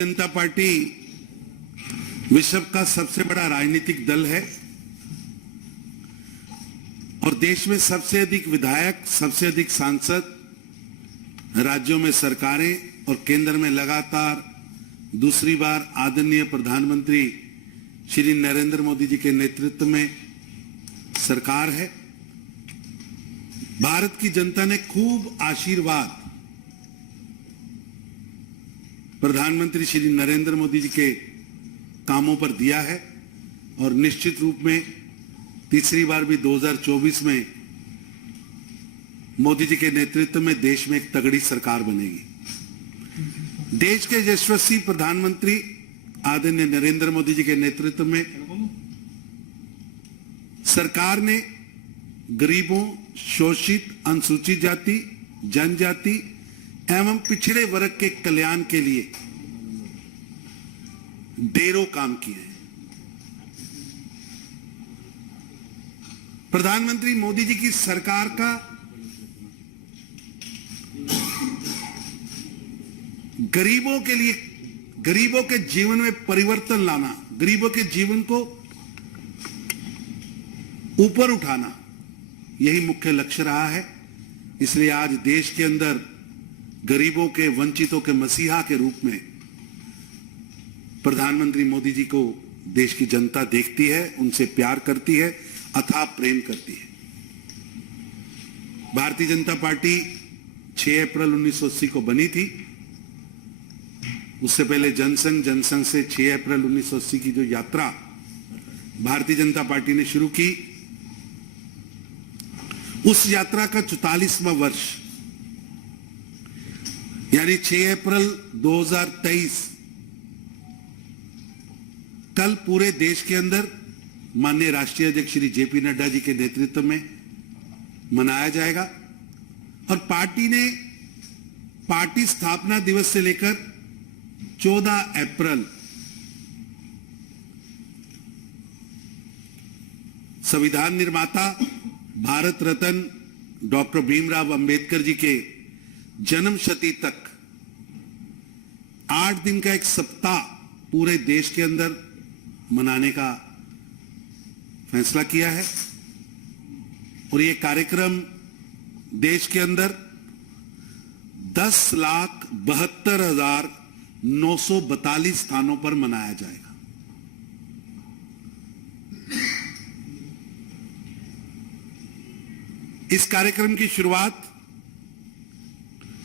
जनता party विश्व का सबसे बड़ा राजनीतिक दल है और देश में सबसे अधिक विधायक, सबसे अधिक सांसद, राज्यों में सरकारें और केंद्र में लगातार दूसरी बार आदरणीय प्रधानमंत्री श्री नरेंद्र मोदी जी के नेतृत्व में सरकार है। भारत की जनता ने खूब आशीर्वाद प्रधानमंत्री श्री नरेंद्र मोदी जी के कामों पर दिया है और निश्चित रूप में तीसरी बार भी 2024 में मोदी जी के नेतृत्व में देश में एक तगड़ी सरकार बनेगी। देश के यशस्वी प्रधानमंत्री आदरणीय नरेंद्र मोदी जी के नेतृत्व में सरकार ने गरीबों, शोषित, अनुसूचित जाति, जनजाति एवं पिछड़े वर्ग के कल्याण के लिए ढेरों काम किए हैं। प्रधानमंत्री मोदी जी की सरकार का गरीबों के लिए, गरीबों के जीवन में परिवर्तन लाना, गरीबों के जीवन को ऊपर उठाना, यही मुख्य लक्ष्य रहा है। इसलिए आज देश के अंदर गरीबों के, वंचितों के मसीहा के रूप में प्रधानमंत्री मोदी जी को देश की जनता देखती है, उनसे प्यार करती है, अथाह प्रेम करती है। भारतीय जनता पार्टी 6 अप्रैल 1980 को बनी थी। उससे पहले जनसंघ से 6 अप्रैल 1980 की जो यात्रा भारतीय जनता पार्टी ने शुरू की, उस यात्रा का 44वां वर्ष यानी 6 अप्रैल 2023 कल पूरे देश के अंदर माननीय राष्ट्रीय अध्यक्ष श्री जेपी नड्डा जी के नेतृत्व में मनाया जाएगा। और पार्टी ने पार्टी स्थापना दिवस से लेकर 14 अप्रैल संविधान निर्माता भारत रत्न डॉक्टर भीमराव अंबेडकर जी के जन्म शती तक 8 दिन का एक सप्ताह पूरे देश के अंदर मनाने का फैसला किया है। और ये कार्यक्रम देश के अंदर 10,72,942 स्थानों पर मनाया जाएगा। इस कार्यक्रम की शुरुआत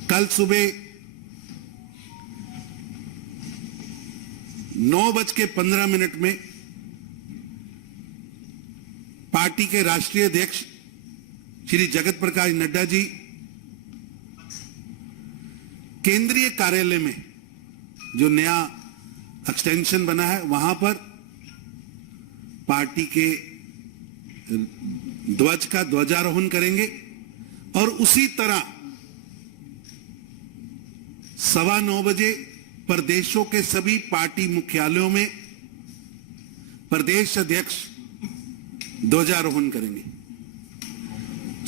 कल सुबह 9:15 में पार्टी के राष्ट्रीय अध्यक्ष श्री जगत प्रकाश नड्डा जी केंद्रीय कार्यालय में, जो नया एक्सटेंशन बना है, वहां पर पार्टी के ध्वज का ध्वजारोहण करेंगे। और उसी तरह 9:15 बजे प्रदेशों के सभी पार्टी मुख्यालयों में प्रदेश अध्यक्ष ध्वजारोहण करेंगे।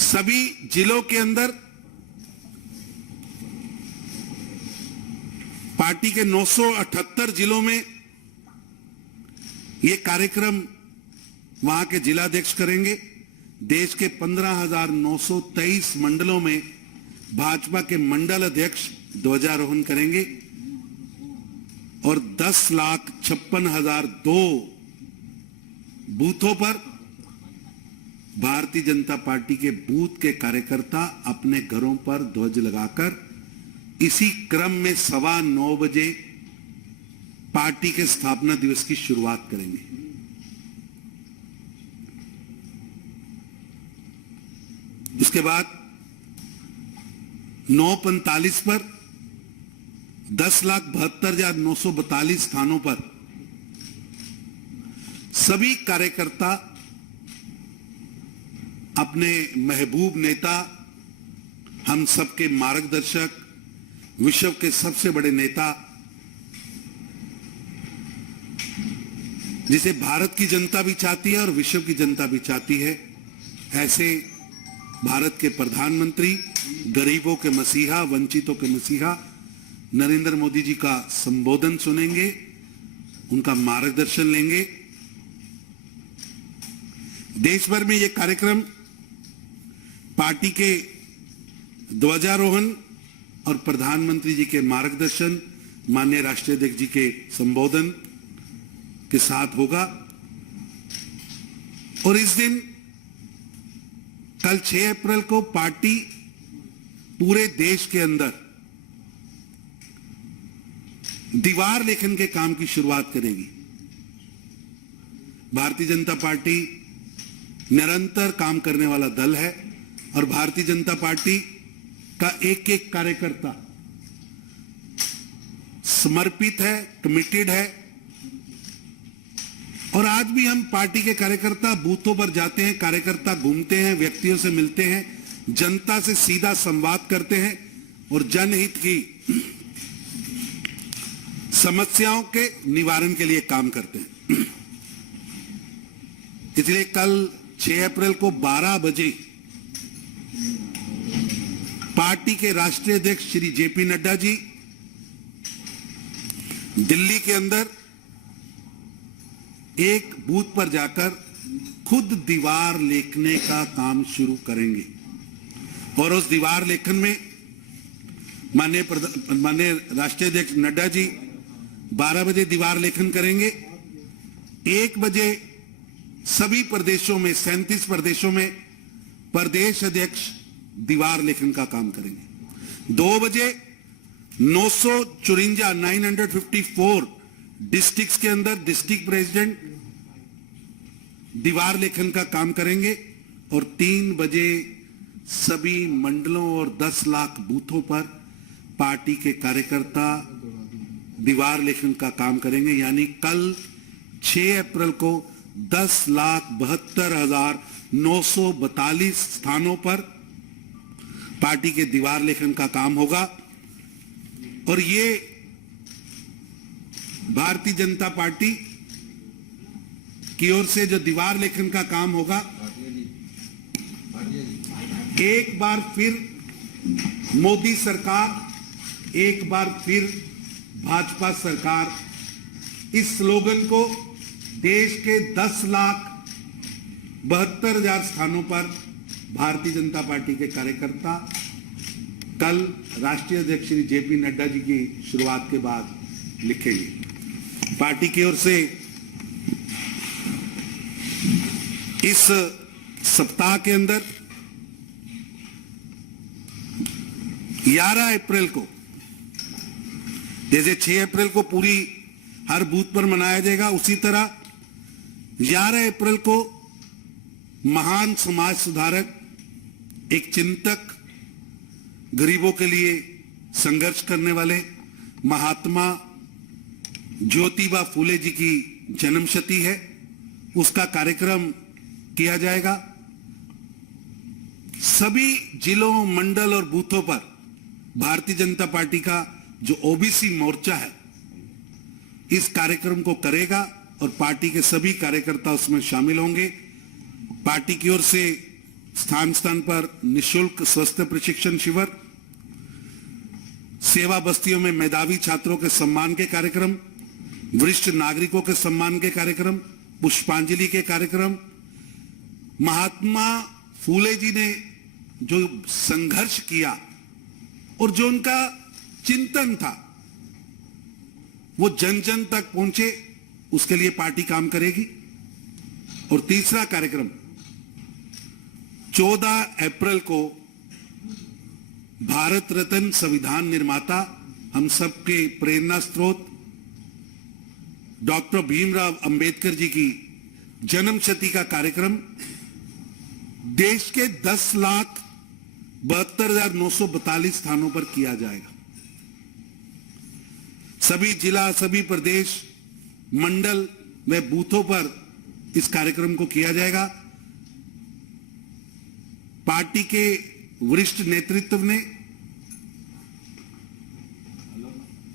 सभी जिलों के अंदर पार्टी के 978 जिलों में यह कार्यक्रम वहां के जिलाध्यक्ष करेंगे। देश के 15,923 मंडलों में भाजपा के मंडल अध्यक्ष ध्वजारोहण करेंगे और 10,56,002 बूथों पर भारतीय जनता पार्टी के बूथ के कार्यकर्ता अपने घरों पर ध्वज लगाकर इसी क्रम में 9:15 बजे पार्टी के स्थापना दिवस की शुरुआत करेंगे। उसके बाद 9:45 पर 10,72,942 स्थानों पर सभी कार्यकर्ता अपने महबूब नेता, हम सबके मार्गदर्शक, विश्व के सबसे बड़े नेता, जिसे भारत की जनता भी चाहती है और विश्व की जनता भी चाहती है, ऐसे भारत के प्रधानमंत्री, गरीबों के मसीहा, वंचितों के मसीहा नरेंद्र मोदी जी का संबोधन सुनेंगे, उनका मार्गदर्शन लेंगे। देश भर में यह कार्यक्रम पार्टी के ध्वजारोहण और प्रधानमंत्री जी के मार्गदर्शन, माननीय राष्ट्रीय अध्यक्ष जी के संबोधन के साथ होगा। और इस दिन कल 6 अप्रैल को पार्टी पूरे देश के अंदर दीवार लेखन के काम की शुरुआत करेगी। भारतीय जनता पार्टी निरंतर काम करने वाला दल है और भारतीय जनता पार्टी का एक एक कार्यकर्ता समर्पित है, कमिटेड है। और आज भी हम पार्टी के कार्यकर्ता बूथों पर जाते हैं, कार्यकर्ता घूमते हैं, व्यक्तियों से मिलते हैं, जनता से सीधा संवाद करते हैं और जनहित की समस्याओं के निवारण के लिए काम करते हैं। इसलिए कल 6 अप्रैल को 12 बजे पार्टी के राष्ट्रीय अध्यक्ष श्री जेपी नड्डा जी दिल्ली के अंदर एक बूथ पर जाकर खुद दीवार लेखने का काम शुरू करेंगे और उस दीवार लेखन में माननीय राष्ट्रीय अध्यक्ष नड्डा जी 12 बजे दीवार लेखन करेंगे। 1 बजे सभी प्रदेशों में 37 प्रदेशों में प्रदेश अध्यक्ष दीवार लेखन का काम करेंगे। 2 बजे 954 डिस्ट्रिक्ट्स के अंदर डिस्ट्रिक्ट प्रेसिडेंट दीवार लेखन का काम करेंगे और 3 बजे सभी मंडलों और 10 लाख बूथों पर पार्टी के कार्यकर्ता दीवार लेखन का काम करेंगे। यानी कल 6 अप्रैल को 10,72,942 स्थानों पर पार्टी के दीवार लेखन का काम होगा। और ये भारतीय जनता पार्टी की ओर से जो दीवार लेखन का काम होगा, एक बार फिर मोदी सरकार, एक बार फिर भाजपा सरकार, इस स्लोगन को देश के 10,72,000 स्थानों पर भारतीय जनता पार्टी के कार्यकर्ता कल राष्ट्रीय अध्यक्ष श्री जेपी नड्डा जी की शुरुआत के बाद लिखेंगे। पार्टी की ओर से इस सप्ताह के अंदर 11 अप्रैल को, जैसे 6 अप्रैल को पूरी हर बूथ पर मनाया जाएगा, उसी तरह 11 अप्रैल को महान समाज सुधारक, एक चिंतक, गरीबों के लिए संघर्ष करने वाले महात्मा ज्योतिबा फूले जी की जन्मशती है, उसका कार्यक्रम किया जाएगा। सभी जिलों, मंडल और बूथों पर भारतीय जनता पार्टी का जो ओबीसी मोर्चा है इस कार्यक्रम को करेगा और पार्टी के सभी कार्यकर्ता उसमें शामिल होंगे। पार्टी की ओर से स्थान स्थान पर निशुल्क स्वास्थ्य प्रशिक्षण शिविर, सेवा बस्तियों में मेधावी छात्रों के सम्मान के कार्यक्रम, वरिष्ठ नागरिकों के सम्मान के कार्यक्रम, पुष्पांजलि के कार्यक्रम, महात्मा फूले जी ने जो संघर्ष किया और जो उनका चिंतन था वो जन जन तक पहुंचे, उसके लिए पार्टी काम करेगी। और तीसरा कार्यक्रम 14 अप्रैल को भारत रत्न संविधान निर्माता, हम सबके प्रेरणा स्रोत डॉक्टर भीमराव अंबेडकर जी की जन्मशती का कार्यक्रम देश के 10,72,942 स्थानों पर किया जाएगा। सभी जिला, सभी प्रदेश, मंडल व बूथों पर इस कार्यक्रम को किया जाएगा। पार्टी के वरिष्ठ नेतृत्व ने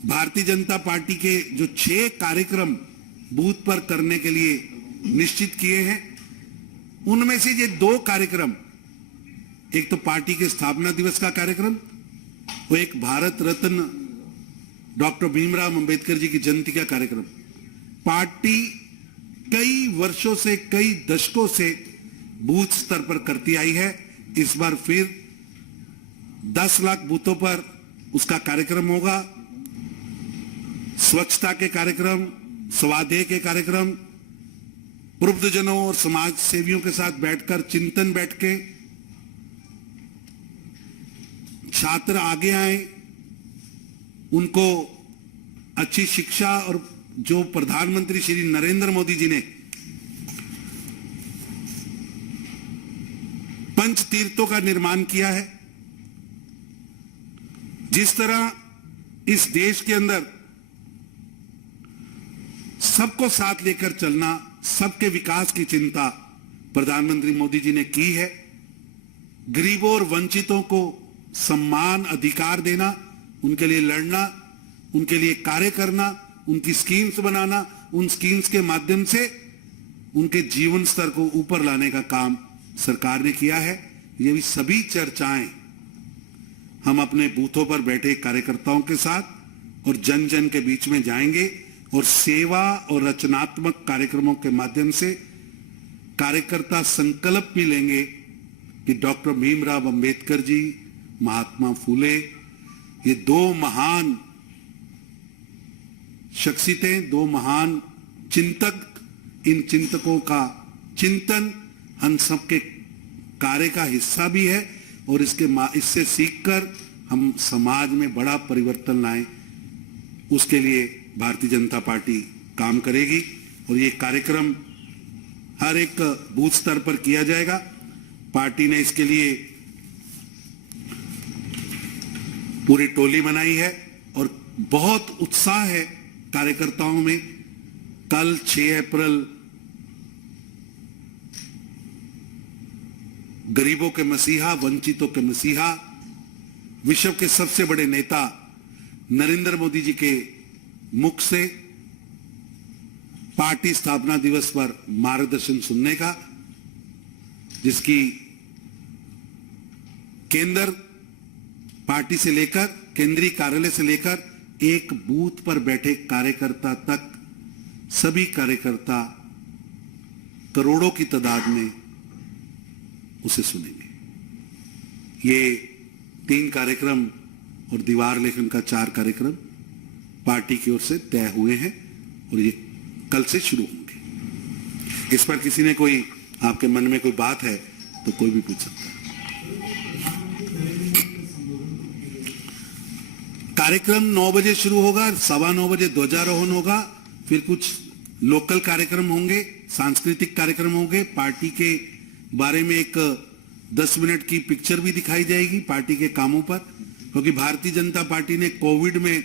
भारतीय जनता पार्टी के जो 6 कार्यक्रम बूथ पर करने के लिए निश्चित किए हैं, उनमें से ये 2 कार्यक्रम, एक तो पार्टी के स्थापना दिवस का कार्यक्रम और एक भारत रत्न डॉक्टर भीमराव अंबेडकर जी की जयंती का कार्यक्रम पार्टी कई वर्षों से, कई दशकों से बूथ स्तर पर करती आई है। इस बार फिर 10 लाख बूथों पर उसका कार्यक्रम होगा। स्वच्छता के कार्यक्रम, स्वाध्याय के कार्यक्रम, वृद्धजनों और समाज सेवियों के साथ बैठकर चिंतन बैठ के छात्र आगे आए, उनको अच्छी शिक्षा और जो प्रधानमंत्री श्री नरेंद्र मोदी जी ने पंच तीर्थों का निर्माण किया है, जिस तरह इस देश के अंदर सबको साथ लेकर चलना, सबके विकास की चिंता प्रधानमंत्री मोदी जी ने की है। गरीबों और वंचितों को सम्मान, अधिकार देना, उनके लिए लड़ना, उनके लिए कार्य करना, उनकी स्कीम्स बनाना, उन स्कीम्स के माध्यम से उनके जीवन स्तर को ऊपर लाने का काम सरकार ने किया है। ये भी सभी चर्चाएं हम अपने बूथों पर बैठे कार्यकर्ताओं के साथ और जन जन के बीच में जाएंगे और सेवा और रचनात्मक कार्यक्रमों के माध्यम से कार्यकर्ता संकल्प भी लेंगे कि डॉक्टर भीमराव अंबेडकर जी, महात्मा फूले, ये दो महान शख्सियतें, दो महान चिंतक, इन चिंतकों का चिंतन हम सबके कार्य का हिस्सा भी है और इससे सीखकर हम समाज में बड़ा परिवर्तन लाएं, उसके लिए भारतीय जनता पार्टी काम करेगी। और ये कार्यक्रम हर एक बूथ स्तर पर किया जाएगा। पार्टी ने इसके लिए पूरी टोली बनाई है और बहुत उत्साह है कार्यकर्ताओं में। कल 6 अप्रैल गरीबों के मसीहा, वंचितों के मसीहा, विश्व के सबसे बड़े नेता नरेंद्र मोदी जी के मुख से पार्टी स्थापना दिवस पर मार्गदर्शन सुनने का, जिसकी केंद्र पार्टी से लेकर, केंद्रीय कार्यालय से लेकर एक बूथ पर बैठे कार्यकर्ता तक, सभी कार्यकर्ता करोड़ों की तादाद में उसे सुनेंगे। ये 3 कार्यक्रम और दीवार लेखन का 4 कार्यक्रम पार्टी की ओर से तय हुए हैं और ये कल से शुरू होंगे। इस पर किसी ने कोई, आपके मन में कोई बात है तो कोई भी पूछ सकता है। कार्यक्रम 9 बजे शुरू होगा, 9:15 बजे ध्वजारोहण होगा, फिर कुछ लोकल कार्यक्रम होंगे, सांस्कृतिक कार्यक्रम होंगे, पार्टी के बारे में एक 10 मिनट की पिक्चर भी दिखाई जाएगी पार्टी के कामों पर, क्योंकि भारतीय जनता पार्टी ने कोविड में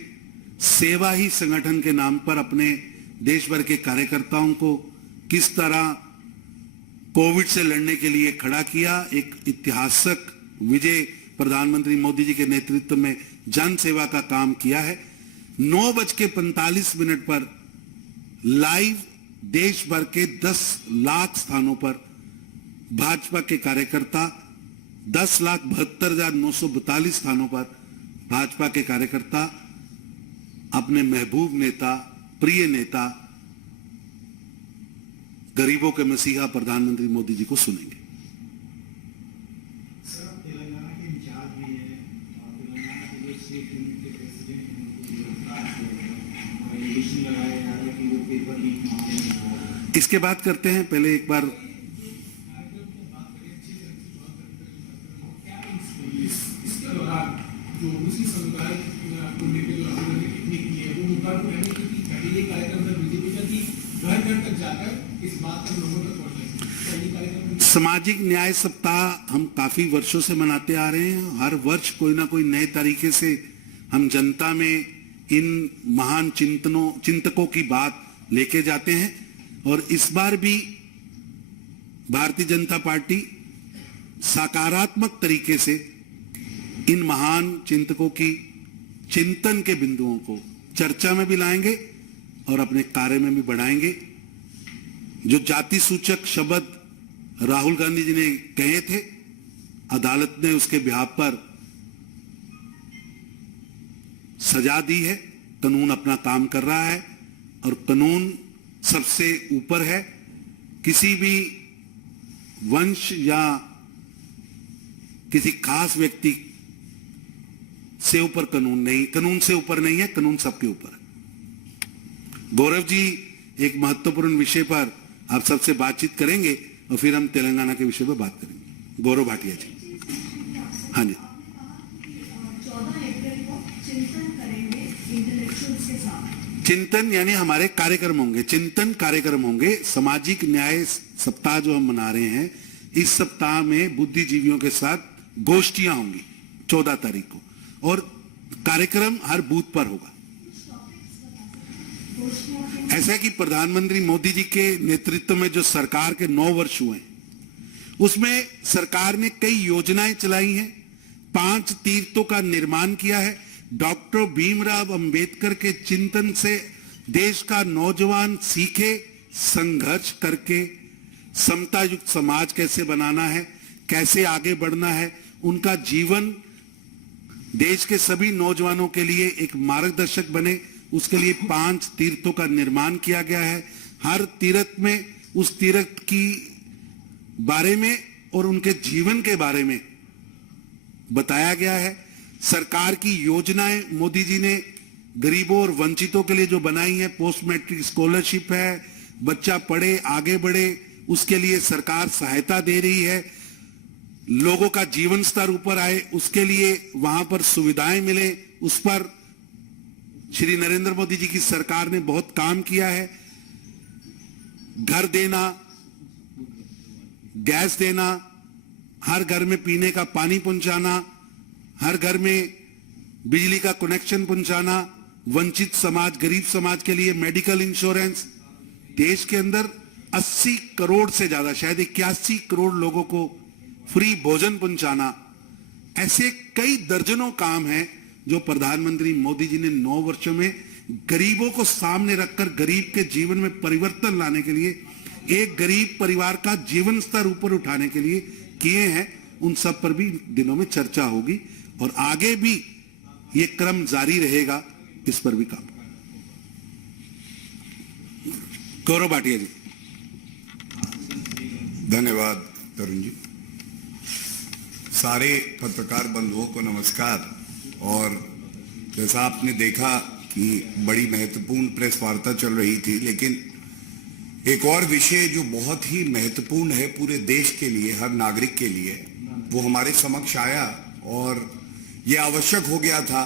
सेवा ही संगठन के नाम पर अपने देश भर के कार्यकर्ताओं को किस तरह कोविड से लड़ने के लिए खड़ा किया। एक ऐतिहासिक विजय प्रधानमंत्री मोदी जी के नेतृत्व में जन सेवा का काम किया है। 9:45 पर लाइव देश भर के 10 लाख स्थानों पर भाजपा के कार्यकर्ता, 10,72,942 स्थानों पर भाजपा के कार्यकर्ता अपने महबूब नेता, प्रिय नेता, गरीबों के मसीहा प्रधानमंत्री मोदी जी को सुनेंगे। इसके बाद करते हैं, पहले एक बार जो उसी समुदाय को लेकर जो आंदोलन कितनी की है, वो मुद्दा को कहने की पहले ये कार्यक्रम में बीजेपी का कि घर घर तक जाकर इस बात को लोगों तक पहुंचाएं। सामाजिक न्याय सप्ताह हम काफी वर्षों से मनाते आ रहे हैं। हर वर्ष कोई ना कोई नए तरीके से हम जनता में इन महान चिंतकों की बात लेके जाते हैं और इस बार भी भारतीय जनता पार्टी सकारात्मक तरीके से इन महान चिंतकों की चिंतन के बिंदुओं को चर्चा में भी लाएंगे और अपने कार्य में भी बढ़ाएंगे। जो जाति सूचक शब्द राहुल गांधी जी ने कहे थे, अदालत ने उसके बिहाफ पर सजा दी है, कानून अपना काम कर रहा है और कानून सबसे ऊपर है। किसी भी वंश या किसी खास व्यक्ति से ऊपर कानून नहीं, कानून से ऊपर नहीं है, कानून सबके ऊपर है। गौरव जी एक महत्वपूर्ण विषय पर आप सबसे बातचीत करेंगे और फिर हम तेलंगाना के विषय पर बात करेंगे। गौरव भाटिया जी। हाँ जी। 14 अप्रैल को चिंतन करेंगे इंटेलेक्चुअल्स के साथ। चिंतन यानी हमारे कार्यक्रम होंगे, चिंतन कार्यक्रम होंगे। सामाजिक न्याय सप्ताह जो हम मना रहे हैं, इस सप्ताह में बुद्धिजीवियों के साथ गोष्ठियां होंगी 14 तारीख को, और कार्यक्रम हर बूथ पर होगा। ऐसा है कि प्रधानमंत्री मोदी जी के नेतृत्व में जो सरकार के 9 वर्ष हुए हैं, उसमें सरकार ने कई योजनाएं चलाई हैं, 5 तीर्थों का निर्माण किया है। डॉक्टर भीमराव अंबेडकर के चिंतन से देश का नौजवान सीखे संघर्ष करके समता युक्त समाज कैसे बनाना है, कैसे आगे बढ़ना है। उनका जीवन देश के सभी नौजवानों के लिए एक मार्गदर्शक बने, उसके लिए 5 तीर्थों का निर्माण किया गया है। हर तीर्थ में उस तीर्थ की बारे में और उनके जीवन के बारे में बताया गया है। सरकार की योजनाएं मोदी जी ने गरीबों और वंचितों के लिए जो बनाई है, पोस्ट मैट्रिक स्कॉलरशिप है, बच्चा पढ़े आगे बढ़े, उसके लिए सरकार सहायता दे रही है। लोगों का जीवन स्तर ऊपर आए, उसके लिए वहां पर सुविधाएं मिले, उस पर श्री नरेंद्र मोदी जी की सरकार ने बहुत काम किया है। घर देना, गैस देना, हर घर में पीने का पानी पहुंचाना, हर घर में बिजली का कनेक्शन पहुंचाना, वंचित समाज, गरीब समाज के लिए मेडिकल इंश्योरेंस। देश के अंदर 80 करोड़ से ज्यादा, शायद 81 करोड़ लोगों को फ्री भोजन पहुंचाना। ऐसे कई दर्जनों काम हैं जो प्रधानमंत्री मोदी जी ने 9 वर्षों में गरीबों को सामने रखकर गरीब के जीवन में परिवर्तन लाने के लिए, एक गरीब परिवार का जीवन स्तर ऊपर उठाने के लिए किए हैं। उन सब पर भी दिनों में चर्चा होगी और आगे भी ये क्रम जारी रहेगा, इस पर भी काम। गौरव भाटिया जी। धन्यवाद तरुण जी। सारे पत्रकार बंधुओं को नमस्कार। और जैसा आपने देखा कि बड़ी महत्वपूर्ण प्रेस वार्ता चल रही थी, लेकिन एक और विषय जो बहुत ही महत्वपूर्ण है पूरे देश के लिए, हर नागरिक के लिए, वो हमारे समक्ष आया और ये आवश्यक हो गया था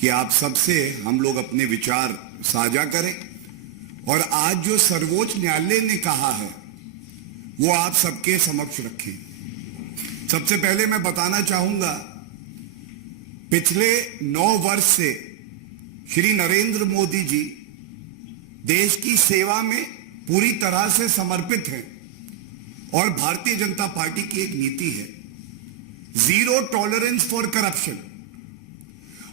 कि आप सबसे हम लोग अपने विचार साझा करें। और आज जो सर्वोच्च न्यायालय ने कहा है वो आप सबके समक्ष रखें। सबसे पहले मैं बताना चाहूंगा, पिछले 9 वर्ष से श्री नरेंद्र मोदी जी देश की सेवा में पूरी तरह से समर्पित हैं और भारतीय जनता पार्टी की एक नीति है, 0 टॉलरेंस फॉर करप्शन।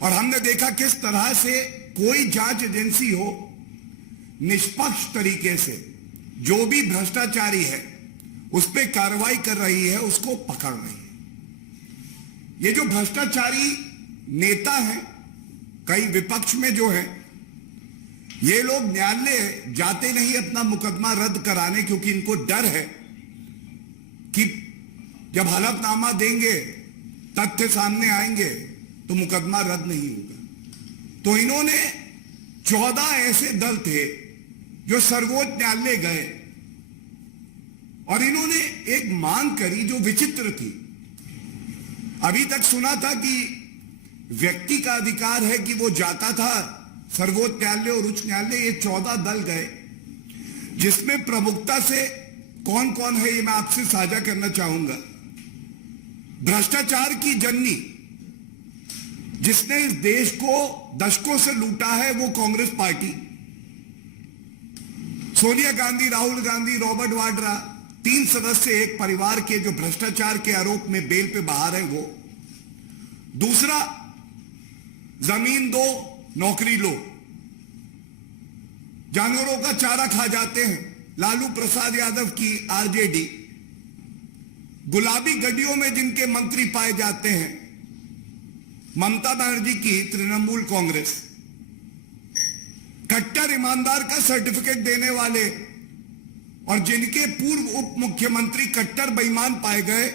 और हमने देखा किस तरह से कोई जांच एजेंसी हो, निष्पक्ष तरीके से जो भी भ्रष्टाचारी है उस पर कार्रवाई कर रही है, उसको पकड़ रही है। ये जो भ्रष्टाचारी नेता हैं, कई विपक्ष में जो है, ये लोग न्यायालय जाते नहीं अपना मुकदमा रद्द कराने, क्योंकि इनको डर है कि जब हलफनामा देंगे, तथ्य सामने आएंगे तो मुकदमा रद्द नहीं होगा। तो इन्होंने 14 ऐसे दल थे जो सर्वोच्च न्यायालय गए और इन्होंने एक मांग करी जो विचित्र थी। अभी तक सुना था कि व्यक्ति का अधिकार है कि वो जाता था सर्वोच्च न्यायालय और उच्च न्यायालय। ये 14 दल गए, जिसमें प्रमुखता से कौन कौन है ये मैं आपसे साझा करना चाहूंगा। भ्रष्टाचार की जननी जिसने इस देश को दशकों से लूटा है वो कांग्रेस पार्टी। सोनिया गांधी, राहुल गांधी, रॉबर्ट वाड्रा, 3 सदस्य एक परिवार के जो भ्रष्टाचार के आरोप में बेल पे बाहर है वो। दूसरा, जमीन दो नौकरी लो, जानवरों का चारा खा जाते हैं, लालू प्रसाद यादव की आरजेडी। गुलाबी गड्डियों में जिनके मंत्री पाए जाते हैं, ममता बनर्जी की तृणमूल कांग्रेस। कट्टर ईमानदार का सर्टिफिकेट देने वाले और जिनके पूर्व उप मुख्यमंत्री कट्टर बेईमान पाए गए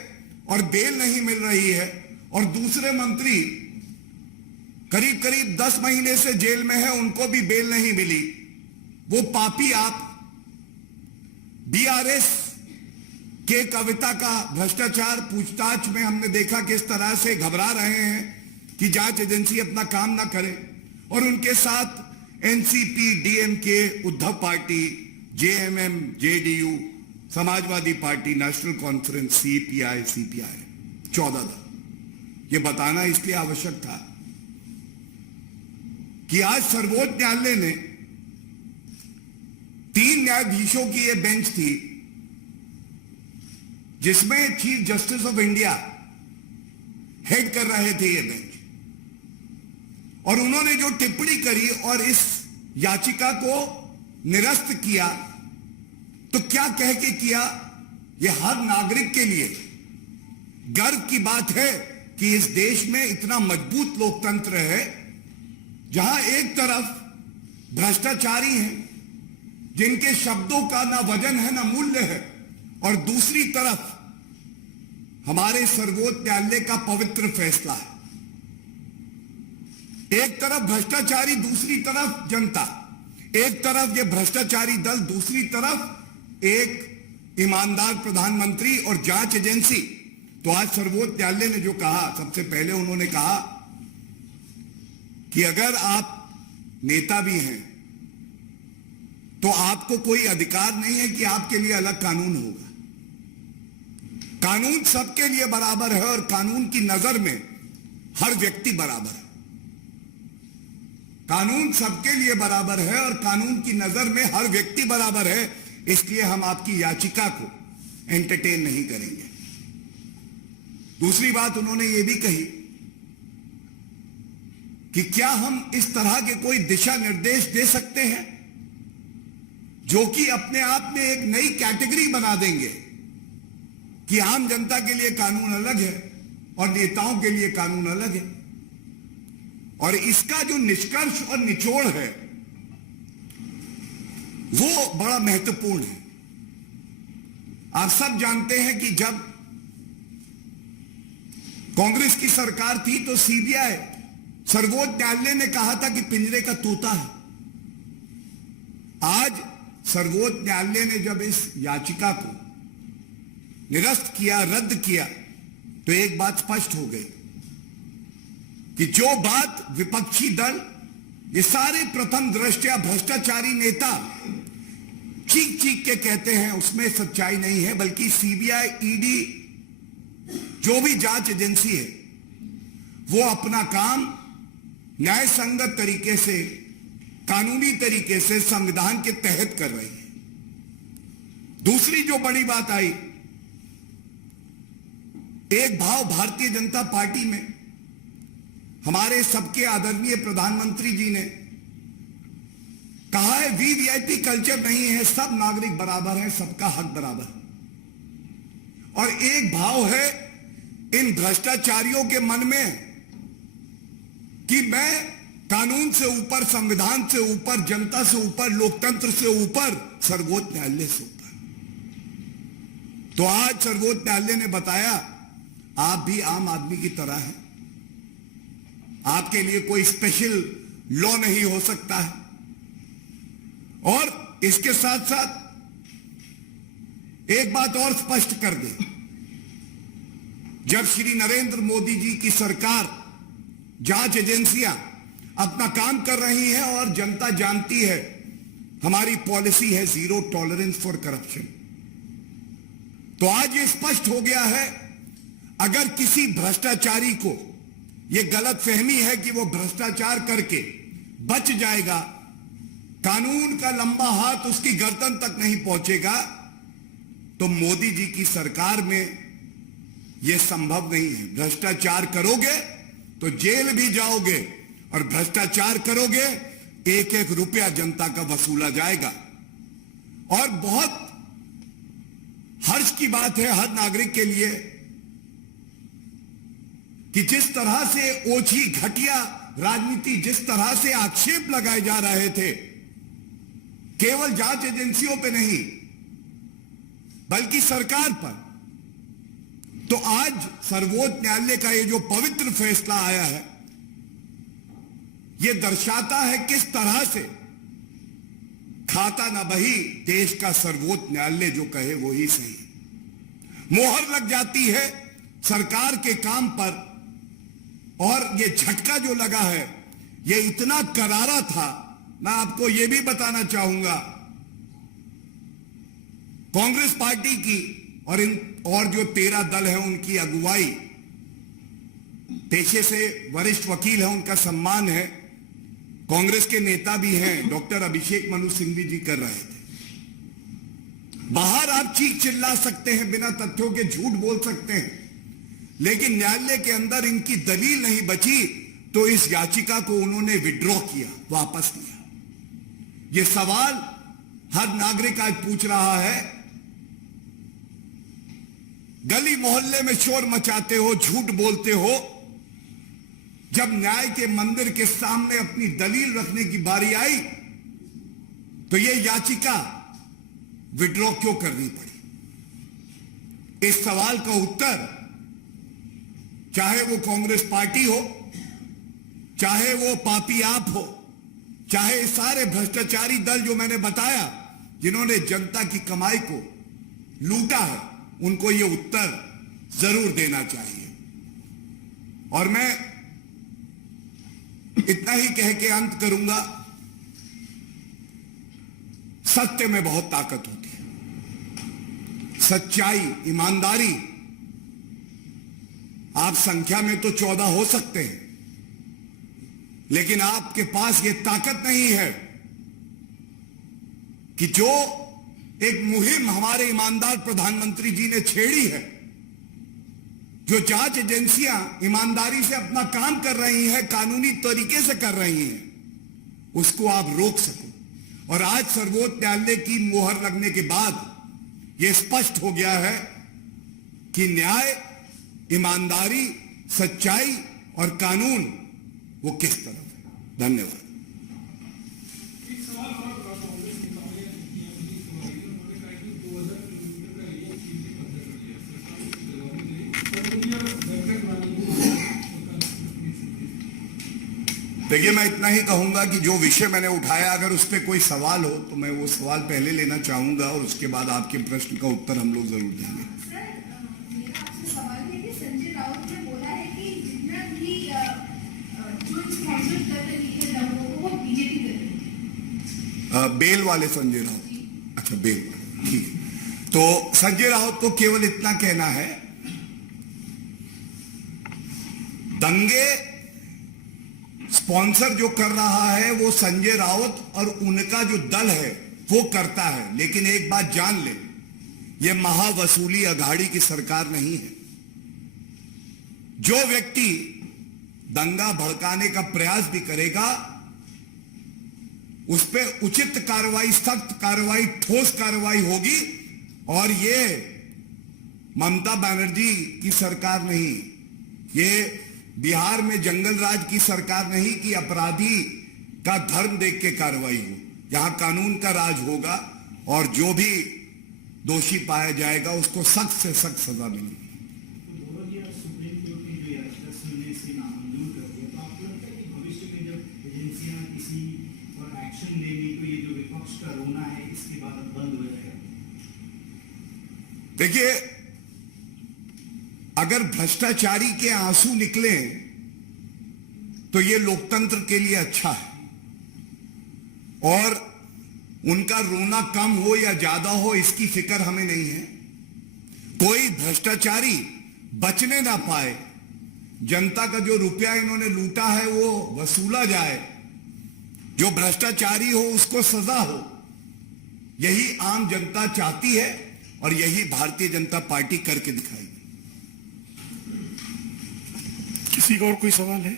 और बेल नहीं मिल रही है, और दूसरे मंत्री करीब करीब 10 महीने से जेल में है, उनको भी बेल नहीं मिली। वो पापी आप बीआरएस के कविता का भ्रष्टाचार पूछताछ में हमने देखा किस तरह से घबरा रहे हैं कि जांच एजेंसी अपना काम ना करे, और उनके साथ NCP, DMK, Uddhav party, JMM, JDU, Samajwadi party, national conference, CPI, 14 था। ये बताना इसलिए आवश्यक था कि आज सर्वोच्च न्यायालय ने 3 न्यायाधीशों की यह बेंच थी जिसमें chief justice of India head कर रहे थे ये बेंच, और उन्होंने जो टिप्पणी करी और इस याचिका को निरस्त किया, तो क्या कह के किया? यह हर नागरिक के लिए गर्व की बात है कि इस देश में इतना मजबूत लोकतंत्र है जहां एक तरफ भ्रष्टाचारी हैं जिनके शब्दों का ना वजन है ना मूल्य है, और दूसरी तरफ हमारे सर्वोच्च न्यायालय का पवित्र फैसला है। एक तरफ भ्रष्टाचारी, दूसरी तरफ जनता, एक तरफ ये भ्रष्टाचारी दल, दूसरी तरफ एक ईमानदार प्रधानमंत्री और जांच एजेंसी। तो आज सर्वोच्च न्यायालय ने जो कहा, सबसे पहले उन्होंने कहा कि अगर आप नेता भी हैं तो आपको कोई अधिकार नहीं है कि आपके लिए अलग कानून होगा। कानून सबके लिए बराबर है और कानून की नजर में हर व्यक्ति बराबर है। कानून सबके लिए बराबर है और कानून की नजर में हर व्यक्ति बराबर है, इसलिए हम आपकी याचिका को एंटरटेन नहीं करेंगे। दूसरी बात उन्होंने ये भी कही कि क्या हम इस तरह के कोई दिशा निर्देश दे सकते हैं जो कि अपने आप में एक नई कैटेगरी बना देंगे कि आम जनता के लिए कानून अलग है और नेताओं के लिए कानून अलग है। और इसका जो निष्कर्ष और निचोड़ है वो बड़ा महत्वपूर्ण है। आप सब जानते हैं कि जब कांग्रेस की सरकार थी तो सीबीआई, सर्वोच्च न्यायालय ने कहा था कि पिंजरे का तोता है। आज सर्वोच्च न्यायालय ने जब इस याचिका को निरस्त किया, रद्द किया, तो एक बात स्पष्ट हो गई कि जो बात विपक्षी दल, ये सारे प्रथम दृष्टया भ्रष्टाचारी नेता चीख चीख के कहते हैं, उसमें सच्चाई नहीं है, बल्कि सीबीआई, ईडी, जो भी जांच एजेंसी है, वो अपना काम न्याय संगत तरीके से, कानूनी तरीके से, संविधान के तहत कर रही है। दूसरी जो बड़ी बात आई, एक भाव भारतीय जनता पार्टी में हमारे सबके आदरणीय प्रधानमंत्री जी ने कहा है वीवीआईपी कल्चर नहीं है, सब नागरिक बराबर है, सबका हक बराबर है। और एक भाव है इन भ्रष्टाचारियों के मन में कि मैं कानून से ऊपर, संविधान से ऊपर, जनता से ऊपर, लोकतंत्र से ऊपर, सर्वोच्च न्यायालय से ऊपर। तो आज सर्वोच्च न्यायालय ने बताया आप भी आम आदमी की तरह हैं, आपके लिए कोई स्पेशल लॉ नहीं हो सकता है। और इसके साथ साथ एक बात और स्पष्ट कर दे, जब श्री नरेंद्र मोदी जी की सरकार, जांच एजेंसियां अपना काम कर रही हैं और जनता जानती है हमारी पॉलिसी है जीरो टॉलरेंस फॉर करप्शन, तो आज ये स्पष्ट हो गया है अगर किसी भ्रष्टाचारी को ये गलतफहमी है कि वो भ्रष्टाचार करके बच जाएगा, कानून का लंबा हाथ उसकी गर्दन तक नहीं पहुंचेगा, तो मोदी जी की सरकार में यह संभव नहीं है। भ्रष्टाचार करोगे तो जेल भी जाओगे, और भ्रष्टाचार करोगे एक एक रुपया जनता का वसूला जाएगा। और बहुत हर्ष की बात है हर नागरिक के लिए कि जिस तरह से ओछी घटिया राजनीति, जिस तरह से आक्षेप लगाए जा रहे थे केवल जांच एजेंसियों पे नहीं बल्कि सरकार पर। तो आज सर्वोच्च न्यायालय का ये जो पवित्र फैसला आया है, ये दर्शाता है किस तरह से खाता न बही देश का सर्वोच्च न्यायालय जो कहे वो ही सही। मोहर लग जाती है सरकार के काम पर, और ये झटका जो लगा है ये इतना करारा था। मैं आपको ये भी बताना चाहूंगा, कांग्रेस पार्टी की और जो 13 दल है उनकी अगुवाई, पेशे से वरिष्ठ वकील है, उनका सम्मान है, कांग्रेस के नेता भी हैं, डॉक्टर अभिषेक मनु सिंघवी जी कर रहे थे। बाहर आप चीख चिल्ला सकते हैं, बिना तथ्यों के झूठ बोल सकते हैं, लेकिन न्यायालय के अंदर इनकी दलील नहीं बची तो इस याचिका को उन्होंने विड्रॉ किया, वापस लिया। यह सवाल हर नागरिक आज पूछ रहा है, गली मोहल्ले में शोर मचाते हो, झूठ बोलते हो, जब न्याय के मंदिर के सामने अपनी दलील रखने की बारी आई तो यह याचिका विड्रॉ क्यों करनी पड़ी? इस सवाल का उत्तर चाहे वो कांग्रेस पार्टी हो, चाहे वो पापी आप हो, चाहे सारे भ्रष्टाचारी दल जो मैंने बताया जिन्होंने जनता की कमाई को लूटा है, उनको ये उत्तर जरूर देना चाहिए। और मैं इतना ही कह के अंत करूंगा, सत्य में बहुत ताकत होती है, सच्चाई, ईमानदारी। आप संख्या में तो 14 हो सकते हैं, लेकिन आपके पास यह ताकत नहीं है कि जो एक मुहिम हमारे ईमानदार प्रधानमंत्री जी ने छेड़ी है, जो जांच एजेंसियां ईमानदारी से अपना काम कर रही हैं, कानूनी तरीके से कर रही हैं, उसको आप रोक सको। और आज सर्वोच्च न्यायालय की मोहर लगने के बाद यह स्पष्ट हो गया है कि न्याय, ईमानदारी, सच्चाई और कानून वो किस तरफ है। धन्यवाद। एक सवाल और कांग्रेस के सामने उन्होंने कहा कि 2000 किलोमीटर का एरिया चीन ने कब्जा कर लिया, सरकार उसकी जवाबी दे रही है, और इंडिया बेहतर वाली देखिए, मैं इतना ही कहूंगा कि जो विषय मैंने उठाया, अगर उस पर कोई सवाल हो तो मैं वो सवाल पहले लेना चाहूंगा और उसके बाद आपके प्रश्न का उत्तर हम लोग जरूर देंगे। सर, मेरा आपसे सवाल है कि संजय राउत ने बोला है कि जितना भी जो स्पॉन्सर कर रही है दंगों को वो बीजेपी कर रही है। बेल वाले संजय राउत, अच्छा बेल वाले, ठीक है। तो संजय राउत को केवल इतना कहना है, दंगे स्पॉन्सर जो कर रहा है वो संजय राउत और उनका जो दल है वो करता है, लेकिन एक बात जान ले, ये महावसूली अघाड़ी की सरकार नहीं है। जो व्यक्ति दंगा भड़काने का प्रयास भी करेगा उस पर उचित कार्रवाई, सख्त कार्रवाई, ठोस कार्रवाई होगी। और ये ममता बनर्जी की सरकार नहीं, ये बिहार में जंगल राज की सरकार नहीं कि अपराधी का धर्म देख के कार्रवाई हो। यहां कानून का राज होगा और जो भी दोषी पाया जाएगा उसको सख्त से सख्त सजा मिलेगी। सुप्रीम कोर्ट ने जो याचिका सुनने से नामंजूर कर दिया, तो आपको लगता है कि भविष्य में जब एजेंसियां किसी पर एक्शन लेंगी तो ये जो विपक्ष का रोना है इसके बाद अब बंद हो जाएगा? देखिए, अगर भ्रष्टाचारी के आंसू निकले तो ये लोकतंत्र के लिए अच्छा है, और उनका रोना कम हो या ज्यादा हो इसकी फिक्र हमें नहीं है। कोई भ्रष्टाचारी बचने ना पाए, जनता का जो रुपया इन्होंने लूटा है वो वसूला जाए, जो भ्रष्टाचारी हो उसको सजा हो, यही आम जनता चाहती है और यही भारतीय जनता पार्टी करके दिखाएगी। किसी का और कोई सवाल है?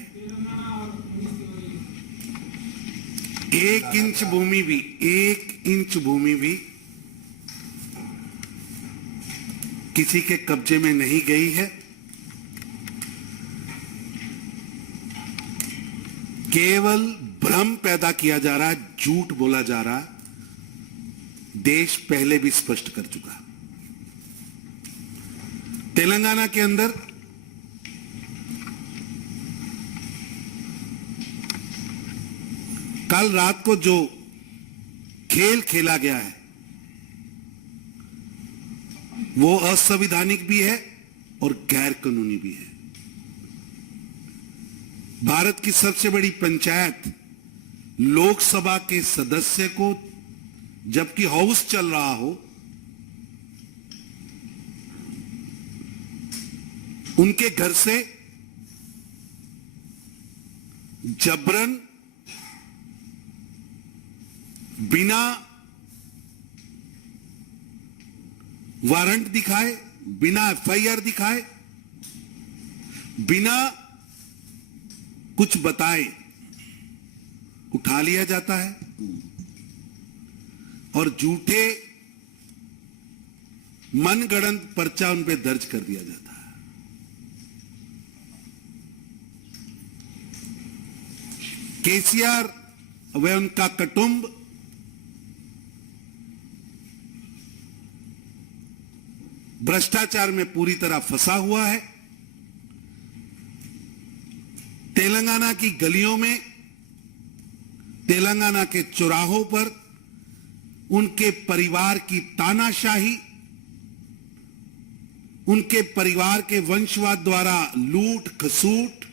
1 इंच भूमि भी, 1 इंच भूमि भी किसी के कब्जे में नहीं गई है। केवल भ्रम पैदा किया जा रहा है, झूठ बोला जा रहा है। देश पहले भी स्पष्ट कर चुका। तेलंगाना के अंदर कल रात को जो खेल खेला गया है वो असंवैधानिक भी है और गैर कानूनी भी है। भारत की सबसे बड़ी पंचायत लोकसभा के सदस्य को जबकि हाउस चल रहा हो उनके घर से जबरन बिना वारंट दिखाए, बिना एफआईआर दिखाए, बिना कुछ बताए उठा लिया जाता है और झूठे मनगढ़ंत पर्चा उन पे दर्ज कर दिया जाता है। केसीआर व उनका कुटुंब भ्रष्टाचार में पूरी तरह फंसा हुआ है। तेलंगाना की गलियों में, तेलंगाना के चौराहों पर उनके परिवार की तानाशाही, उनके परिवार के वंशवाद द्वारा लूट खसूट,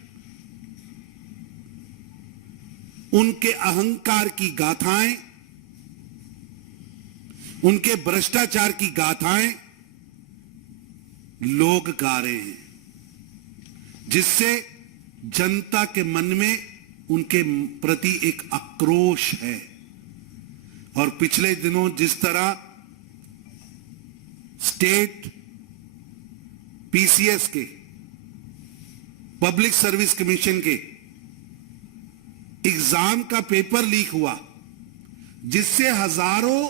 उनके अहंकार की गाथाएं, उनके भ्रष्टाचार की गाथाएं लोग गा रहे हैं, जिससे जनता के मन में उनके प्रति एक आक्रोश है। और पिछले दिनों जिस तरह स्टेट पीसीएस के, पब्लिक सर्विस कमीशन के एग्जाम का पेपर लीक हुआ, जिससे हजारों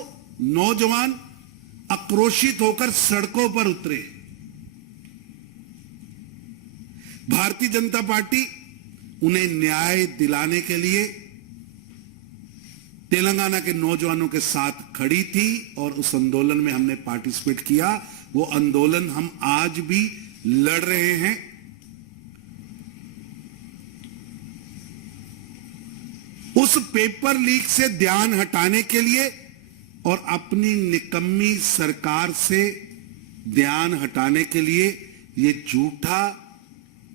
नौजवान आक्रोशित होकर सड़कों पर उतरे। भारतीय जनता पार्टी उन्हें न्याय दिलाने के लिए तेलंगाना के नौजवानों के साथ खड़ी थी और उस आंदोलन में हमने पार्टिसिपेट किया। वो आंदोलन हम आज भी लड़ रहे हैं। उस पेपर लीक से ध्यान हटाने के लिए और अपनी निकम्मी सरकार से ध्यान हटाने के लिए ये झूठा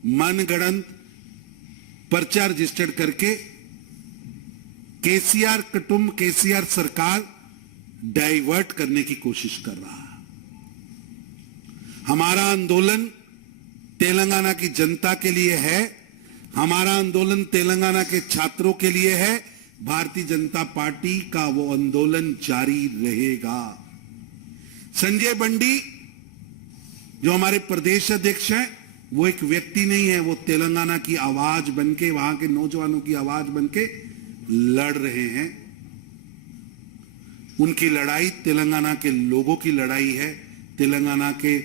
मनगढ़ंत पर्चा रजिस्टर्ड करके केसीआर कुटुंब, केसीआर सरकार डाइवर्ट करने की कोशिश कर रहा है। हमारा आंदोलन तेलंगाना की जनता के लिए है, हमारा आंदोलन तेलंगाना के छात्रों के लिए है। भारतीय जनता पार्टी का वो आंदोलन जारी रहेगा। संजय बंडी जो हमारे प्रदेश अध्यक्ष हैं, वो एक व्यक्ति नहीं है, वो तेलंगाना की आवाज बनके, वहां के नौजवानों की आवाज बनके लड़ रहे हैं। उनकी लड़ाई तेलंगाना के लोगों की लड़ाई है, तेलंगाना के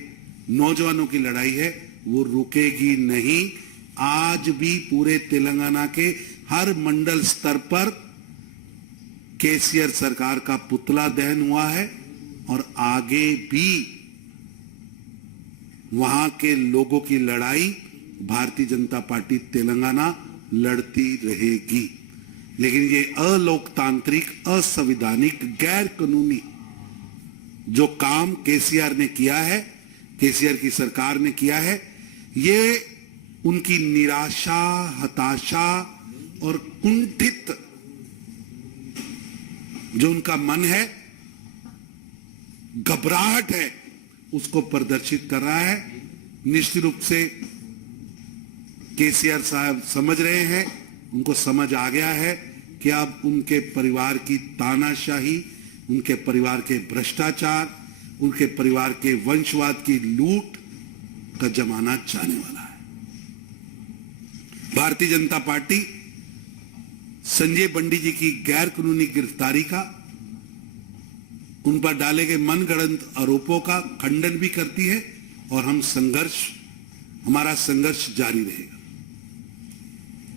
नौजवानों की लड़ाई है, वो रुकेगी नहीं। आज भी पूरे तेलंगाना के हर मंडल स्तर पर केसीआर सरकार का पुतला दहन हुआ है और आगे भी वहां के लोगों की लड़ाई भारतीय जनता पार्टी तेलंगाना लड़ती रहेगी। लेकिन ये अलोकतांत्रिक, असंवैधानिक, गैर कानूनी जो काम केसीआर ने किया है, केसीआर की सरकार ने किया है, ये उनकी निराशा, हताशा और कुंठित जो उनका मन है, घबराहट है, उसको प्रदर्शित कर रहा है। निश्चित रूप से केसीआर साहब समझ रहे हैं, उनको समझ आ गया है कि अब उनके परिवार की तानाशाही, उनके परिवार के भ्रष्टाचार, उनके परिवार के वंशवाद की लूट का जमाना जाने वाला है। भारतीय जनता पार्टी संजय बंडी जी की गैर कानूनी गिरफ्तारी का, उन पर डाले गए मनगढ़ंत आरोपों का खंडन भी करती है और हमारा संघर्ष जारी रहेगा।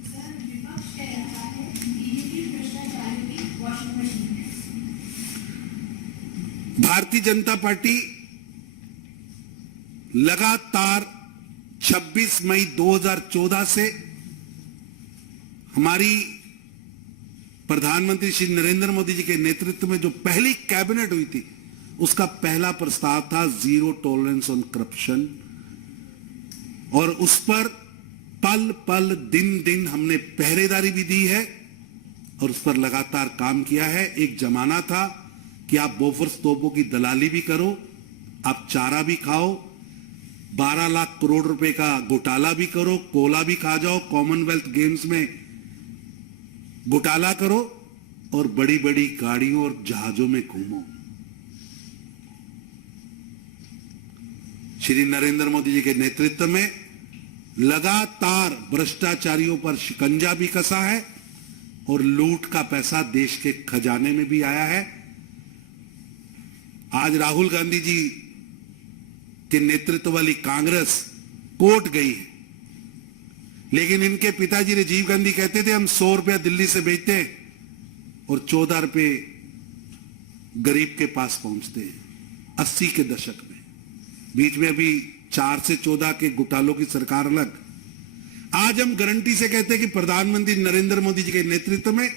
सर, विपक्ष कह रहा है बीजेपी भ्रष्टाचारियों की वॉशिंग मशीन है। भारतीय जनता पार्टी लगातार 26 मई 2014 से हमारी प्रधानमंत्री श्री नरेंद्र मोदी जी के नेतृत्व में जो पहली कैबिनेट हुई थी, उसका पहला प्रस्ताव था जीरो टॉलरेंस ऑन करप्शन, और उस पर पल पल दिन दिन हमने पहरेदारी भी दी है और उस पर लगातार काम किया है। एक जमाना था कि आप बोफोर्स तोपों की दलाली भी करो, आप चारा भी खाओ, 12 लाख करोड़ रुपए का घोटाला भी करो, कोला भी खा जाओ, कॉमनवेल्थ गेम्स में घोटाला करो और बड़ी बड़ी गाड़ियों और जहाजों में घूमो। श्री नरेंद्र मोदी जी के नेतृत्व में लगातार भ्रष्टाचारियों पर शिकंजा भी कसा है और लूट का पैसा देश के खजाने में भी आया है। आज राहुल गांधी जी के नेतृत्व वाली कांग्रेस कोर्ट गई है, लेकिन इनके पिताजी राजीव गांधी कहते थे हम 100 रुपया दिल्ली से भेजते हैं और 14 रुपए गरीब के पास पहुंचते हैं। 80 के दशक में, बीच में अभी 4 से 14 के घोटालों की सरकार अलग। आज हम गारंटी से कहते हैं कि प्रधानमंत्री नरेंद्र मोदी जी के नेतृत्व में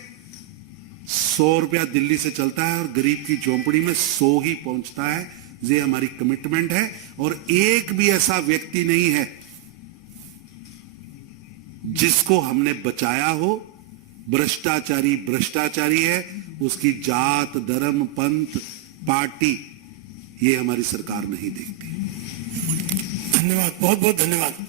100 रुपया दिल्ली से चलता है और गरीब की झोंपड़ी में 100 ही पहुंचता है। ये हमारी कमिटमेंट है और एक भी ऐसा व्यक्ति नहीं है जिसको हमने बचाया हो। भ्रष्टाचारी भ्रष्टाचारी है, उसकी जात धर्म पंथ पार्टी ये हमारी सरकार नहीं देखती। धन्यवाद, बहुत बहुत धन्यवाद।